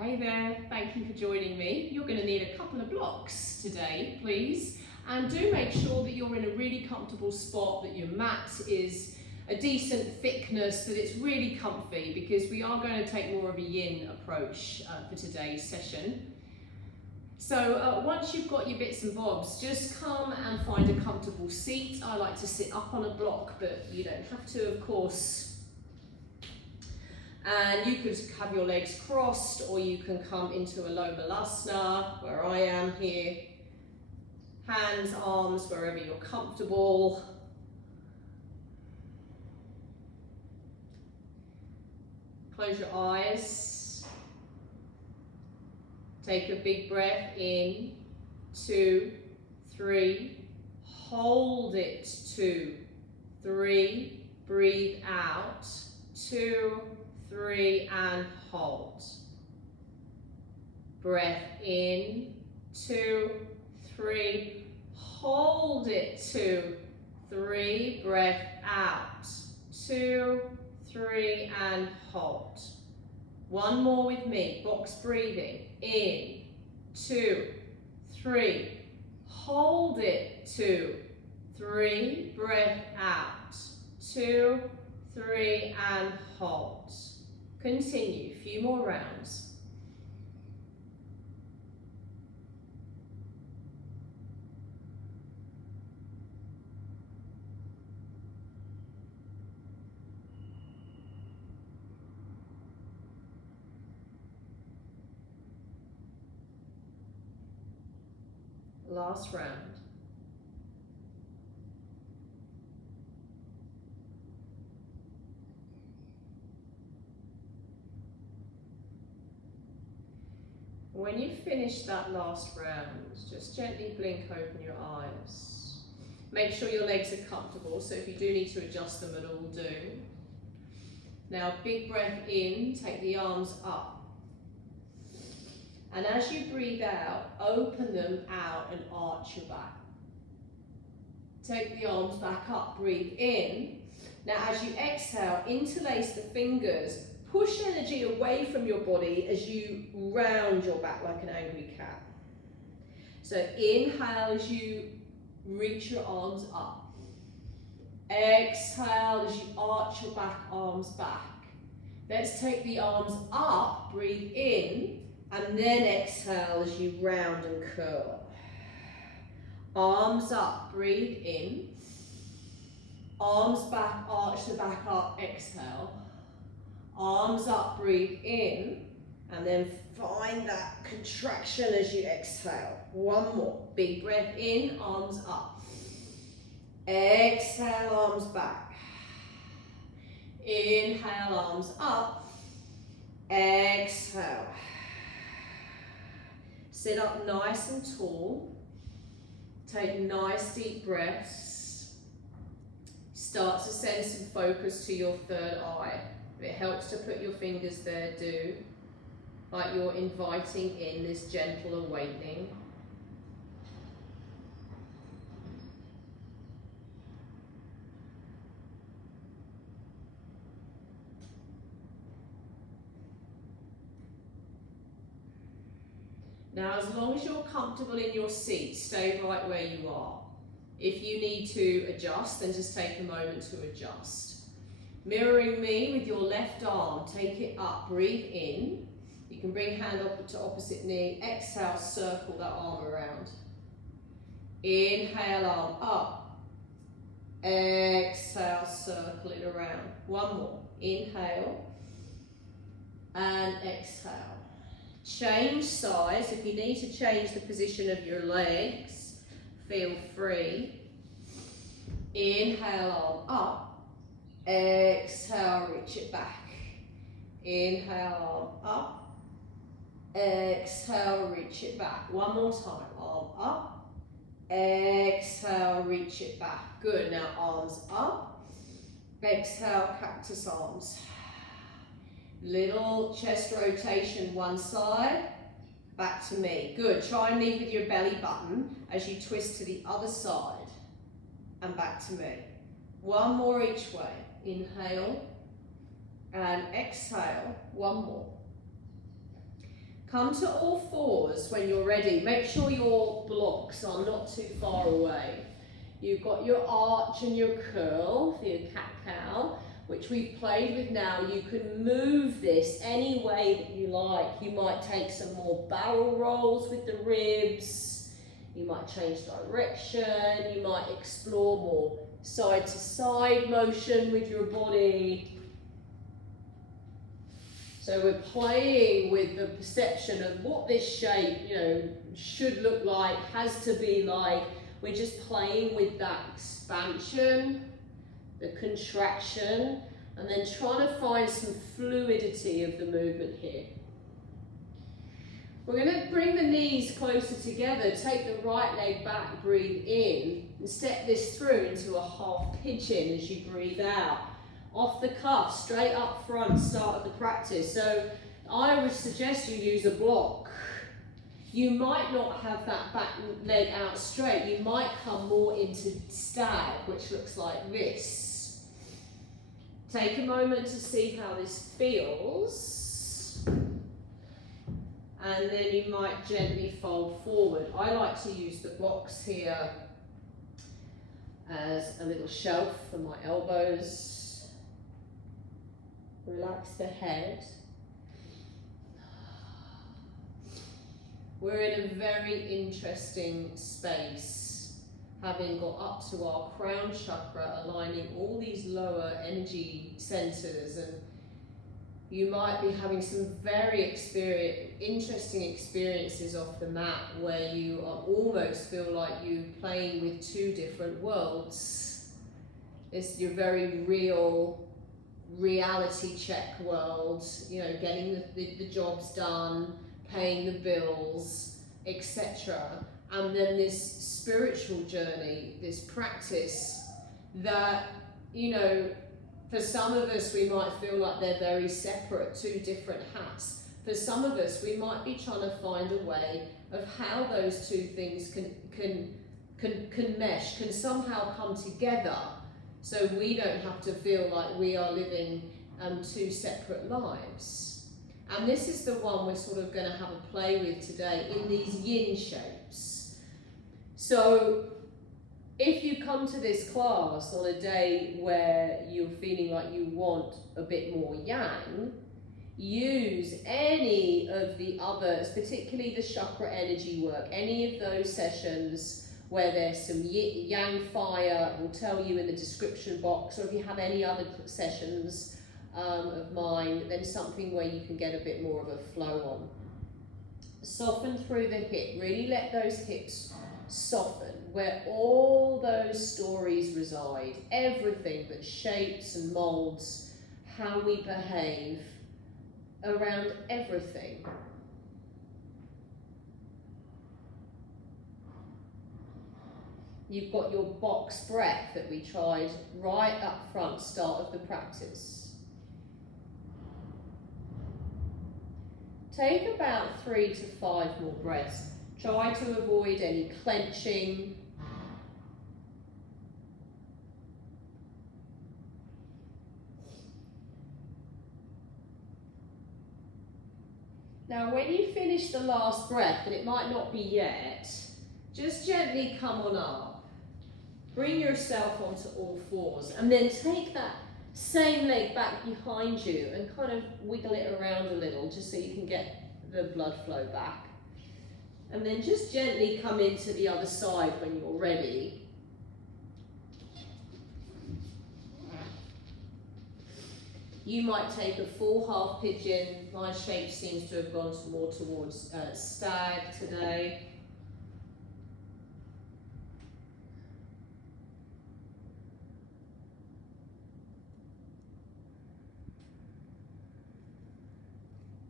Hey there, thank you for joining me. You're going to need a couple of blocks today, please. And do make sure that you're in a really comfortable spot, that your mat is a decent thickness, that it's really comfy, because we are going to take more of a yin approach for today's session. So once you've got your bits and bobs, just come and find a comfortable seat. I like to sit up on a block, but you don't have to, of course. And you could have your legs crossed, or you can come into a low balasana, where I am here. Hands, arms, wherever you're comfortable. Close your eyes. Take a big breath in, 2, 3. Hold it, 2, 3. Breathe out, 2, 3, and hold. Breath in, 2, 3. Hold it, 2, 3. Breath out, 2, 3, and hold. One more with me, box breathing. In, 2, 3. Hold it, 2, 3. Breath out, 2, 3, and hold. Continue, a few more rounds. Last round. When you finish that last round, just gently blink open your eyes. Make sure your legs are comfortable, so if you do need to adjust them at all, do. Now, big breath in, take the arms up. And as you breathe out, open them out and arch your back. Take the arms back up, breathe in. Now, as you exhale, interlace the fingers. Push energy away from your body as you round your back like an angry cat. So inhale as you reach your arms up. Exhale as you arch your back, arms back. Let's take the arms up, breathe in, and then exhale as you round and curl. Arms up, breathe in. Arms back, arch the back up, exhale. Arms up, breathe in, and then find that contraction as you exhale. One more. Big breath in, arms up. Exhale, arms back. Inhale, arms up. Exhale. Sit up nice and tall. Take nice deep breaths. Start to send some focus to your third eye. If it helps to put your fingers there, do. Like you're inviting in this gentle awakening. Now, as long as you're comfortable in your seat, stay right where you are. If you need to adjust, then just take a moment to adjust. Mirroring me with your left arm, take it up, breathe in. You can bring hand up to opposite knee, exhale, circle that arm around. Inhale, arm up. Exhale, circle it around. One more. Inhale and exhale. Change size. If you need to change the position of your legs, feel free. Inhale, arm up. Exhale, reach it back. Inhale, arm up. Exhale, reach it back. One more time. Arm up. Exhale, reach it back. Good. Now arms up. Exhale, cactus arms. Little chest rotation one side. Back to me. Good. Try and lead with your belly button as you twist to the other side. And back to me. One more each way. Inhale and exhale. One more. Come to all fours when you're ready. Make sure your blocks are not too far away. You've got your arch and your curl for your cat-cow, which we've played with now. You can move this any way that you like. You might take some more barrel rolls with the ribs. You might change direction. You might explore more side to side motion with your body. So we're playing with the perception of what this shape, should look like, has to be like. We're just playing with that expansion, the contraction, and then trying to find some fluidity of the movement here. We're going to bring the knees closer together, take the right leg back, breathe in, and step this through into a half pigeon as you breathe out. Off the cuff, straight up front, start of the practice. So I would suggest you use a block. You might not have that back leg out straight. You might come more into stag, which looks like this. Take a moment to see how this feels. And then you might gently fold forward. I like to use the blocks here as a little shelf for my elbows. Relax the head. We're in a very interesting space, having got up to our crown chakra, aligning all these lower energy centers, and you might be having some very interesting experiences off the mat where you are almost feel like you're playing with two different worlds. It's your very real reality check world, getting the jobs done, paying the bills, etc. And then this spiritual journey, this practice that, for some of us we might feel like they're very separate, two different hats. For some of us we might be trying to find a way of how those two things can mesh, can somehow come together, so we don't have to feel like we are living two separate lives. And this is the one we're sort of going to have a play with today in these yin shapes. So if you come to this class on a day where you're feeling like you want a bit more yang, use any of the others, particularly the chakra energy work, any of those sessions where there's some yang fire, we'll tell you in the description box, or if you have any other sessions of mine, then something where you can get a bit more of a flow on. Soften through the hip, really let those hips soften, where all those stories reside, everything that shapes and molds how we behave around everything. You've got your box breath that we tried right up front, start of the practice. Take about 3 to 5 more breaths. Try to avoid any clenching. Now when you finish the last breath, and it might not be yet, just gently come on up. Bring yourself onto all fours, and then take that same leg back behind you and kind of wiggle it around a little just so you can get the blood flow back. And then just gently come into the other side when you're ready. You might take a full half pigeon. My shape seems to have gone more towards stag today.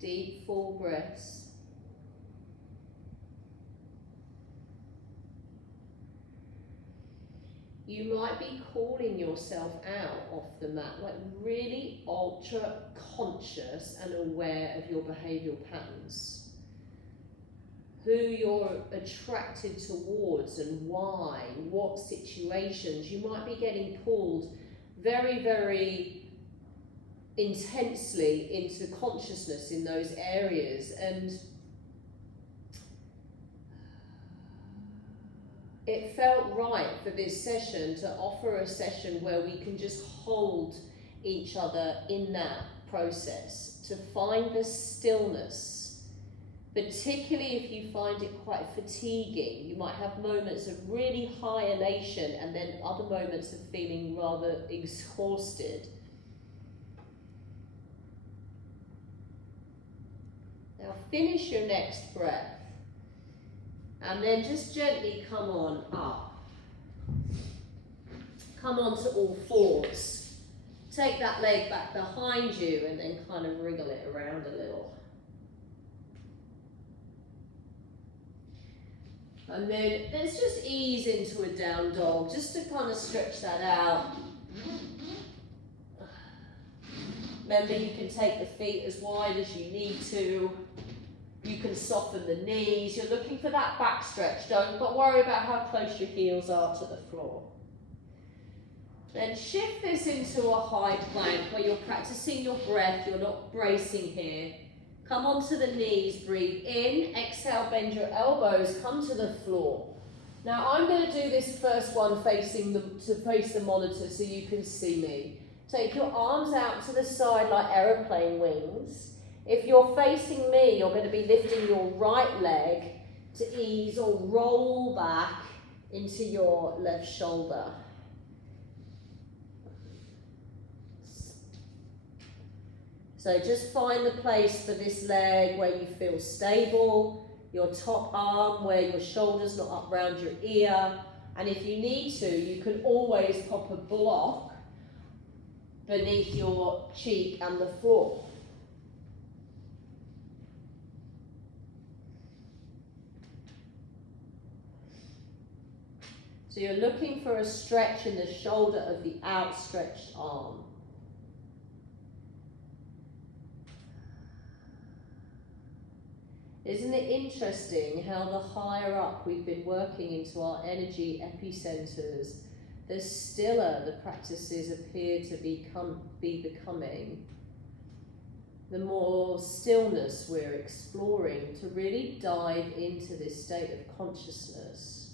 Deep, full breaths. You might be calling yourself out off the mat, like really ultra conscious and aware of your behavioural patterns. Who you're attracted towards and why, what situations. You might be getting pulled very, very intensely into consciousness in those areas, and it felt right for this session to offer a session where we can just hold each other in that process, to find the stillness, particularly if you find it quite fatiguing. You might have moments of really high elation and then other moments of feeling rather exhausted. Now finish your next breath and then just gently come on up. Come on to all fours. Take that leg back behind you and then kind of wriggle it around a little. And then let's just ease into a down dog, just to kind of stretch that out. Remember, you can take the feet as wide as you need to. You can soften the knees. You're looking for that back stretch. Don't worry about how close your heels are to the floor. Then shift this into a high plank where you're practicing your breath, you're not bracing here. Come onto the knees, breathe in, exhale, bend your elbows, come to the floor. Now I'm going to do this first one facing the monitor so you can see me. Take your arms out to the side like aeroplane wings. If you're facing me, you're going to be lifting your right leg to ease or roll back into your left shoulder. So just find the place for this leg where you feel stable, your top arm where your shoulder's not up round your ear, and if you need to, you can always pop a block beneath your cheek and the floor. So you're looking for a stretch in the shoulder of the outstretched arm. Isn't it interesting how the higher up we've been working into our energy epicenters, the stiller the practices appear to be becoming, the more stillness we're exploring to really dive into this state of consciousness.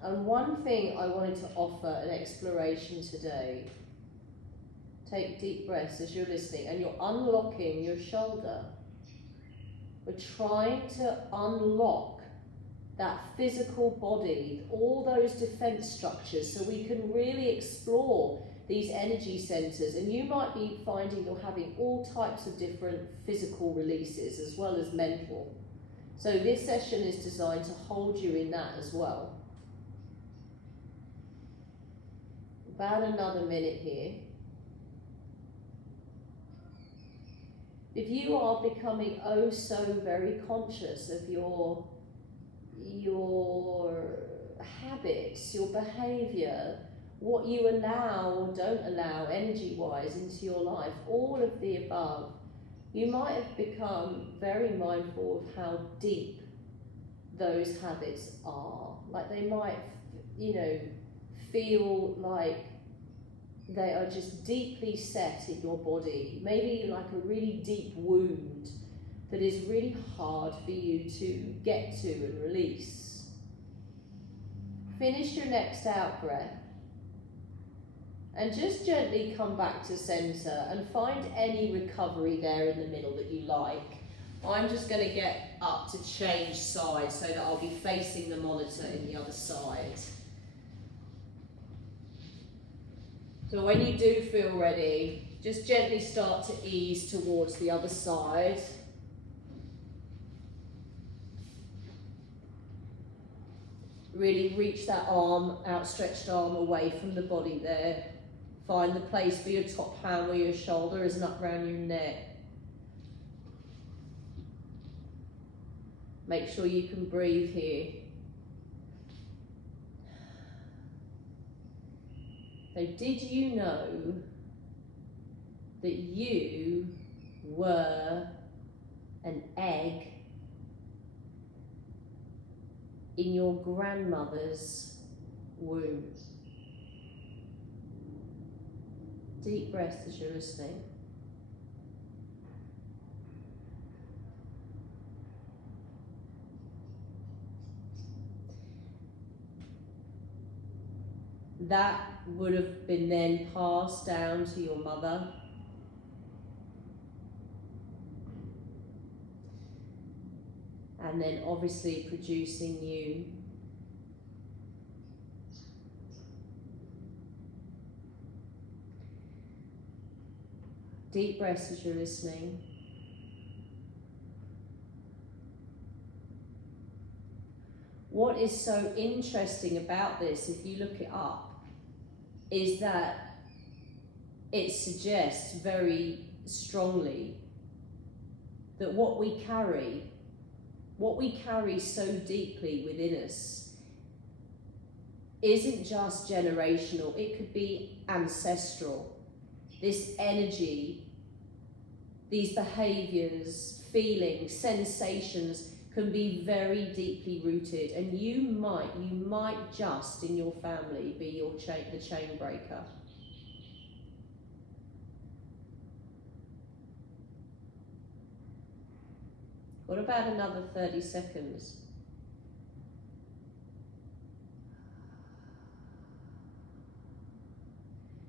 And one thing I wanted to offer an exploration today, take deep breaths as you're listening and you're unlocking your shoulder. We're trying to unlock that physical body, all those defense structures, so we can really explore these energy centers. And you might be finding you're having all types of different physical releases as well as mental. So this session is designed to hold you in that as well. About another minute here. If you are becoming oh so very conscious of your habits, your behaviour, what you allow or don't allow energy-wise into your life, all of the above, you might have become very mindful of how deep those habits are. Like they might, feel like they are just deeply set in your body, maybe like a really deep wound that is really hard for you to get to and release. Finish your next out breath and just gently come back to center and find any recovery there in the middle that you like. I'm just going to get up to change sides so that I'll be facing the monitor in the other side. So when you do feel ready, just gently start to ease towards the other side. Really reach that arm, outstretched arm away from the body there. Find the place for your top hand where your shoulder isn't up around your neck. Make sure you can breathe here. So did you know that you were an egg in your grandmother's womb? Deep breath as you're listening. that would have been then passed down to your mother. And then obviously producing you. Deep breaths as you're listening. What is so interesting about this, if you look it up, is that it suggests very strongly that what we carry so deeply within us isn't just generational, it could be ancestral. This energy, these behaviours, feelings, sensations can be very deeply rooted, and you might just in your family be the chain breaker. What about another 30 seconds?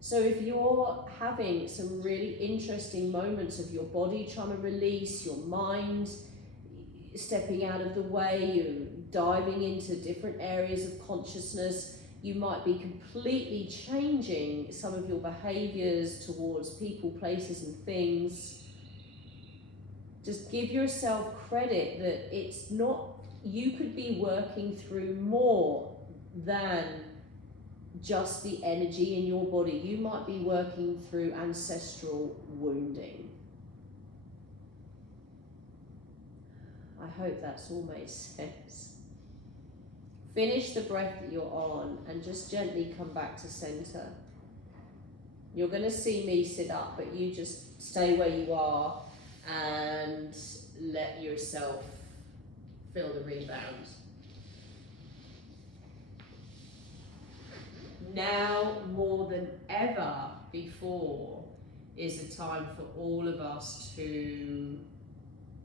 So if you're having some really interesting moments of your body trying to release, your mind stepping out of the way, you diving into different areas of consciousness, you might be completely changing some of your behaviours towards people, places and things. Just give yourself credit that it's not, you could be working through more than just the energy in your body. You might be working through ancestral wounding. I hope that's all made sense. Finish the breath that you're on and just gently come back to center. You're going to see me sit up, but you just stay where you are and let yourself feel the rebound. Now more than ever before is a time for all of us to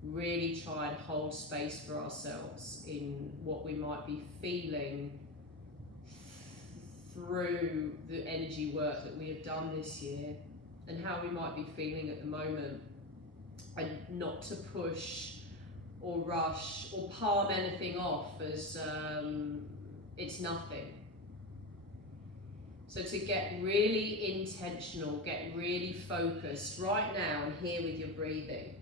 really try and hold space for ourselves in what we might be feeling through the energy work that we have done this year and how we might be feeling at the moment, and not to push or rush or palm anything off as it's nothing. So to get really intentional, get really focused right now and here with your breathing.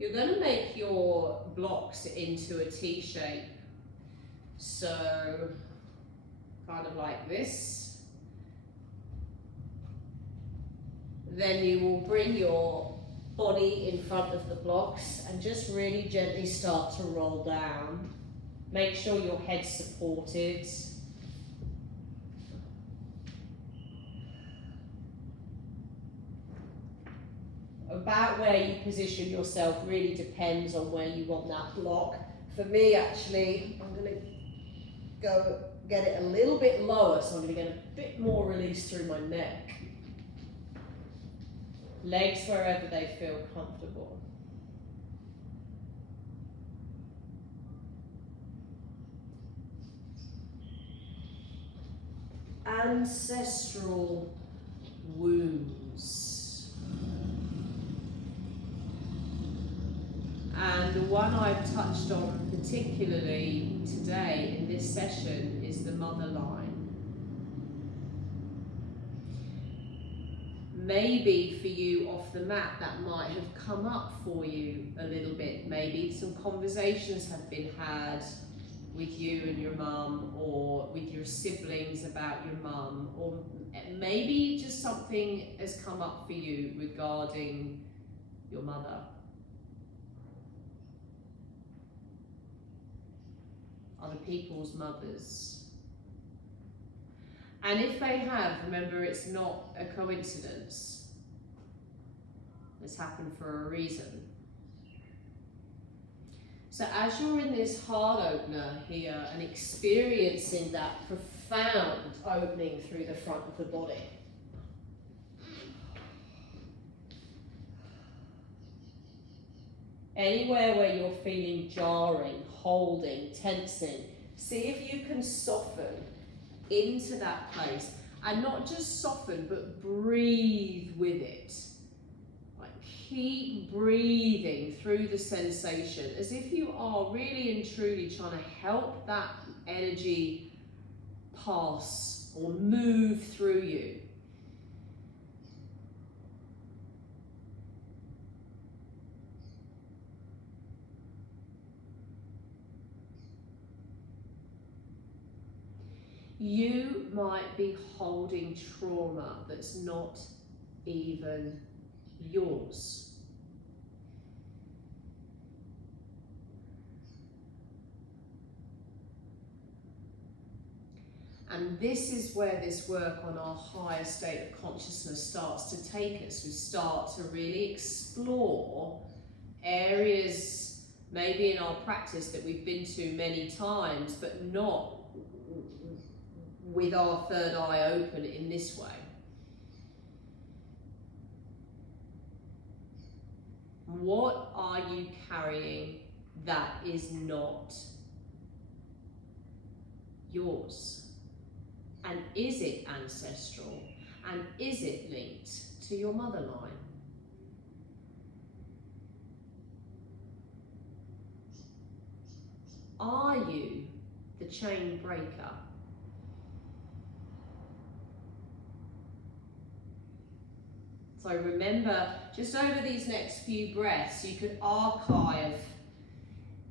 You're going to make your blocks into a T shape. So kind of like this. Then you will bring your body in front of the blocks and just really gently start to roll down. Make sure your head's supported. About where you position yourself really depends on where you want that block. For me, actually, I'm going to go get it a little bit lower, so I'm going to get a bit more release through my neck. Legs wherever they feel comfortable. Ancestral wounds. And the one I've touched on particularly today in this session is the mother line. Maybe for you off the mat that might have come up for you a little bit. Maybe some conversations have been had with you and your mum, or with your siblings about your mum, or maybe just something has come up for you regarding your mother. Other people's mothers. And if they have, remember, it's not a coincidence. It's happened for a reason. So as you're in this heart opener here and experiencing that profound opening through the front of the body, anywhere where you're feeling jarring, holding, tensing, see if you can soften into that place. And not just soften, but breathe with it. Like keep breathing through the sensation as if you are really and truly trying to help that energy pass or move through you. You might be holding trauma that's not even yours. And this is where this work on our higher state of consciousness starts to take us. We start to really explore areas maybe in our practice that we've been to many times, but not with our third eye open in this way. What are you carrying that is not yours? And is it ancestral? And is it linked to your mother line? Are you the chain breaker? So remember, just over these next few breaths, you could archive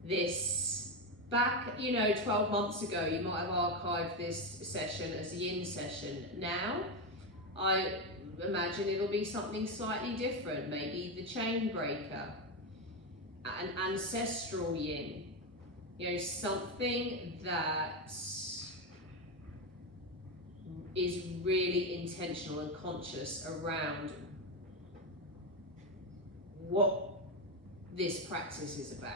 this back, 12 months ago, you might have archived this session as a yin session. Now, I imagine it'll be something slightly different, maybe the chain breaker, an ancestral yin, something that is really intentional and conscious around what this practice is about.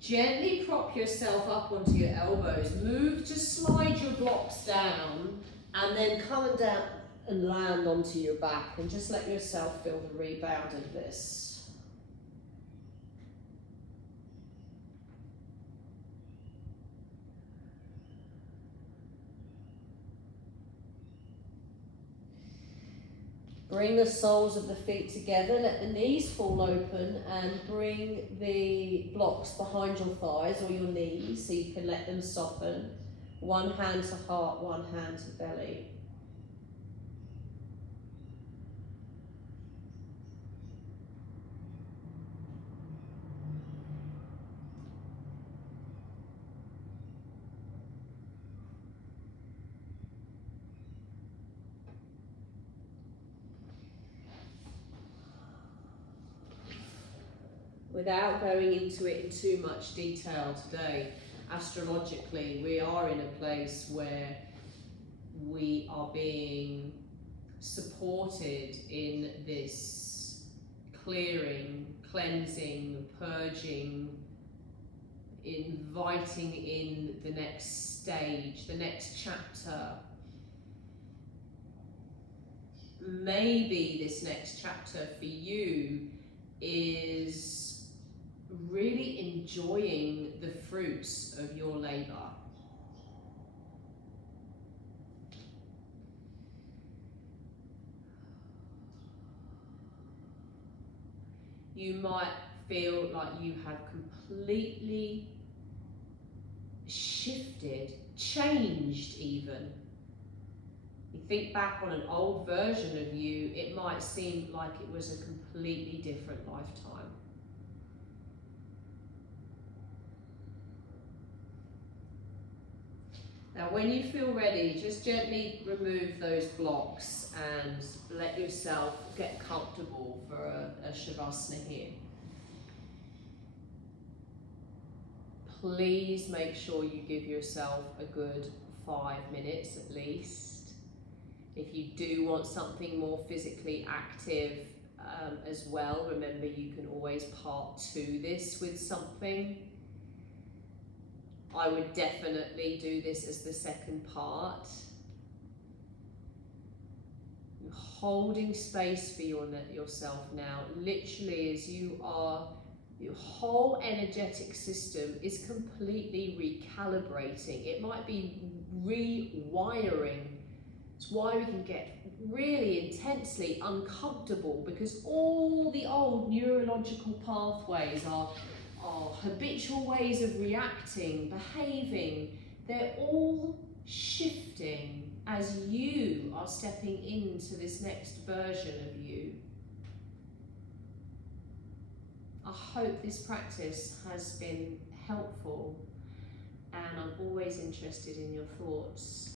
Gently prop yourself up onto your elbows. Move to slide your blocks down and then come down and land onto your back and just let yourself feel the rebound of this. Bring the soles of the feet together, let the knees fall open and bring the blocks behind your thighs or your knees so you can let them soften. One hand to heart, one hand to belly. Without going into it in too much detail today, astrologically, we are in a place where we are being supported in this clearing, cleansing, purging, inviting in the next stage, the next chapter. Maybe this next chapter for you is really enjoying the fruits of your labor. You might feel like you have completely shifted, changed even. You think back on an old version of you, it might seem like it was a completely different lifetime. Now when you feel ready, just gently remove those blocks and let yourself get comfortable for a Shavasana here. Please make sure you give yourself a good 5 minutes at least. If you do want something more physically active as well, remember you can always part to this with something. I would definitely do this as the second part. Holding space for yourself now, literally as you're Your whole energetic system is completely recalibrating. It might be rewiring. It's why we can get really intensely uncomfortable, because all the old neurological pathways are habitual ways of reacting, behaving, they're all shifting as you are stepping into this next version of you. I hope this practice has been helpful, and I'm always interested in your thoughts.